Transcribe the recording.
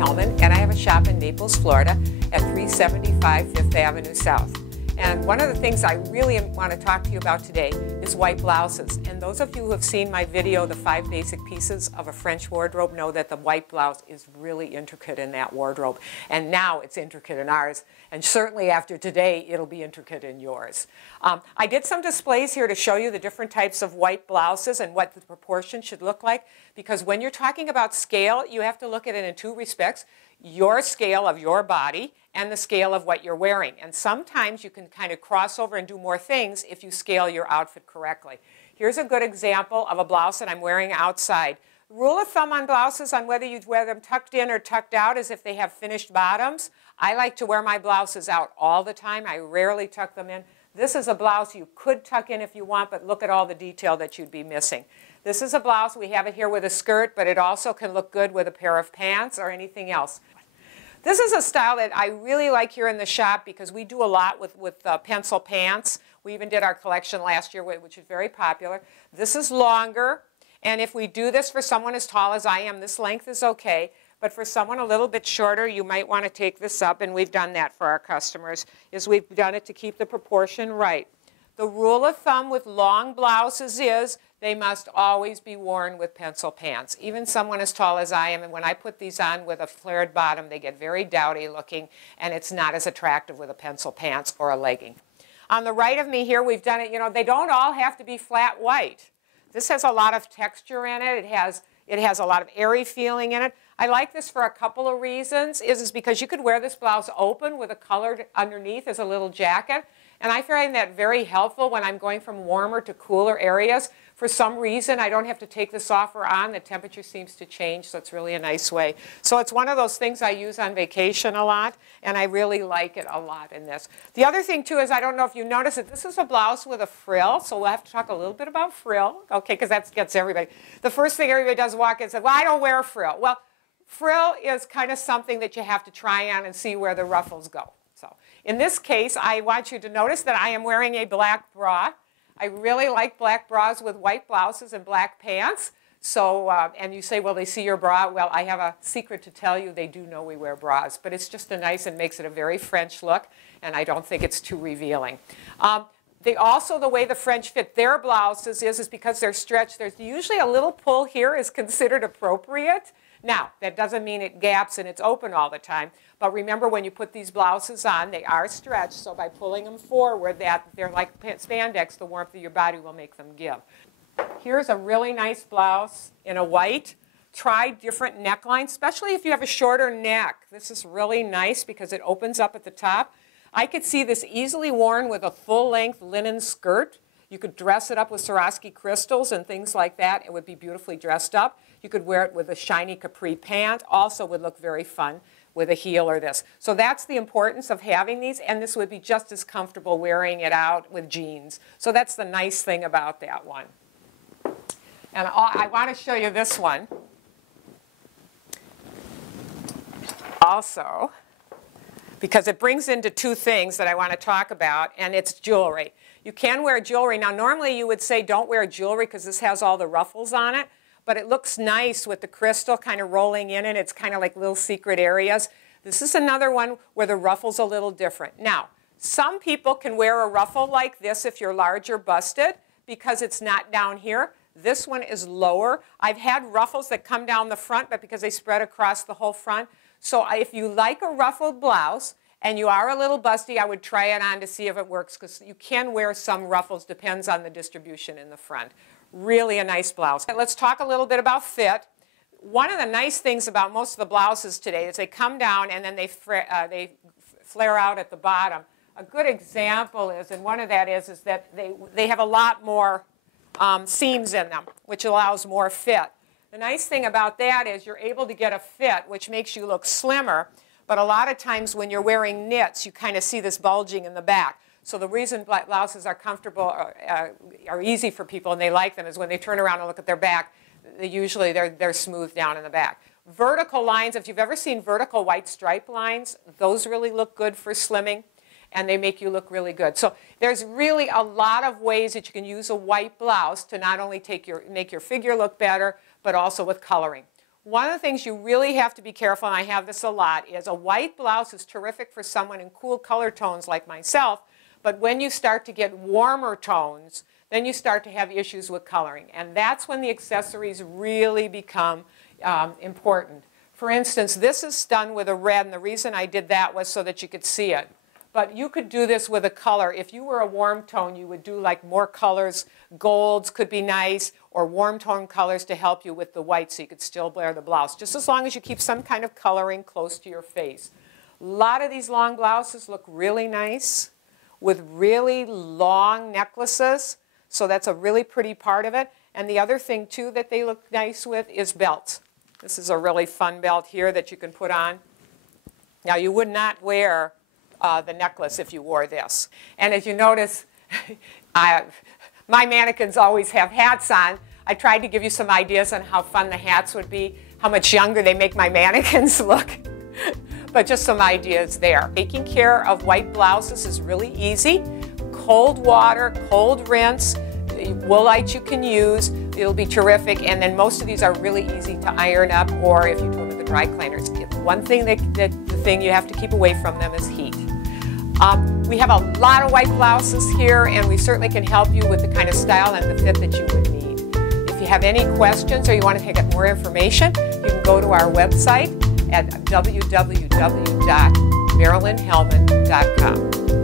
Hellman, and I have a shop in Naples, Florida at 375 Fifth Avenue South. And one of the things I really want to talk to you about today is white blouses. And those of you who have seen my video, The 5 Basic Pieces of a French Wardrobe, know that the white blouse is really intricate in that wardrobe. And now it's intricate in ours. And certainly after today, it'll be intricate in yours. I did some displays here to show you the different types of white blouses and what the proportion should look like. Because when you're talking about scale, you have to look at it in two respects. Your scale of your body and the scale of what you're wearing. And sometimes you can kind of cross over and do more things if you scale your outfit correctly. Here's a good example of a blouse that I'm wearing outside. The rule of thumb on blouses on whether you wear them tucked in or tucked out is if they have finished bottoms. I like to wear my blouses out all the time. I rarely tuck them in. This is a blouse you could tuck in if you want, but look at all the detail that you'd be missing. This is a blouse. We have it here with a skirt, but it also can look good with a pair of pants or anything else. This is a style that I really like here in the shop because we do a lot with pencil pants. We even did our collection last year, which is very popular. This is longer, and if we do this for someone as tall as I am, this length is okay. But for someone a little bit shorter, you might want to take this up, and we've done that for our customers, is we've done it to keep the proportion right. The rule of thumb with long blouses is they must always be worn with pencil pants. Even someone as tall as I am, and when I put these on with a flared bottom, they get very dowdy looking, and it's not as attractive with a pencil pants or a legging. On the right of me here, we've done it, they don't all have to be flat white. This has a lot of texture in it. It has a lot of airy feeling in it. I like this for a couple of reasons. Is because you could wear this blouse open with a color underneath as a little jacket. And I find that very helpful when I'm going from warmer to cooler areas. For some reason, I don't have to take this off or on. The temperature seems to change, so it's really a nice way. So it's one of those things I use on vacation a lot, and I really like it a lot in this. The other thing, too, is I don't know if you notice it. This is a blouse with a frill, so we'll have to talk a little bit about frill, okay, because that gets everybody. The first thing everybody does is walk in and say, well, I don't wear a frill. Well, frill is kind of something that you have to try on and see where the ruffles go. So in this case, I want you to notice that I am wearing a black bra. I really like black bras with white blouses and black pants. So, and you say, well, they see your bra. Well, I have a secret to tell you. They do know we wear bras. But it's just a nice and makes it a very French look. And I don't think it's too revealing. The way the French fit their blouses is because they're stretched. There's usually a little pull here is considered appropriate. Now, that doesn't mean it gaps and it's open all the time. But remember, when you put these blouses on, they are stretched. So by pulling them forward, they're like spandex, the warmth of your body will make them give. Here's a really nice blouse in a white. Try different necklines, especially if you have a shorter neck. This is really nice because it opens up at the top. I could see this easily worn with a full-length linen skirt. You could dress it up with Swarovski crystals and things like that. It would be beautifully dressed up. You could wear it with a shiny capri pant. Also would look very fun with a heel or this. So that's the importance of having these, and this would be just as comfortable wearing it out with jeans. So that's the nice thing about that one. And I want to show you this one. Also, because it brings into two things that I want to talk about, and it's jewelry. You can wear jewelry. Now, normally you would say don't wear jewelry because this has all the ruffles on it, but it looks nice with the crystal kind of rolling in it. It's kind of like little secret areas. This is another one where the ruffle's a little different. Now, some people can wear a ruffle like this if you're larger busted because it's not down here. This one is lower. I've had ruffles that come down the front, but because they spread across the whole front. So if you like a ruffled blouse and you are a little busty, I would try it on to see if it works because you can wear some ruffles, depends on the distribution in the front. Really a nice blouse. Let's talk a little bit about fit. One of the nice things about most of the blouses today is they come down and then they flare out at the bottom. A good example is, and one of that is that they have a lot more seams in them, which allows more fit. The nice thing about that is you're able to get a fit, which makes you look slimmer. But a lot of times when you're wearing knits, you kind of see this bulging in the back. So the reason blouses are comfortable, are easy for people, and they like them, is when they turn around and look at their back, they're smooth down in the back. Vertical lines, if you've ever seen vertical white stripe lines, those really look good for slimming, and they make you look really good. So there's really a lot of ways that you can use a white blouse to not only make your figure look better, but also with coloring. One of the things you really have to be careful, and I have this a lot, is a white blouse is terrific for someone in cool color tones like myself, but when you start to get warmer tones, then you start to have issues with coloring. And that's when the accessories really become important. For instance, this is done with a red, and the reason I did that was so that you could see it. But you could do this with a color. If you were a warm tone, you would do like more colors. Golds could be nice, or warm tone colors to help you with the white so you could still wear the blouse, just as long as you keep some kind of coloring close to your face. A lot of these long blouses look really nice with really long necklaces, so that's a really pretty part of it. And the other thing, too, that they look nice with is belts. This is a really fun belt here that you can put on. Now, you would not wear the necklace if you wore this. And as you notice, my mannequins always have hats on. I tried to give you some ideas on how fun the hats would be, how much younger they make my mannequins look. But just some ideas there. Taking care of white blouses is really easy. Cold water, cold rinse, woolite you can use. It'll be terrific. And then most of these are really easy to iron up, or if you do them with the dry cleaners. One thing the thing you have to keep away from them is heat. We have a lot of white blouses here, and we certainly can help you with the kind of style and the fit that you would need. If you have any questions or you want to get more information, you can go to our website at www.marilynhellman.com.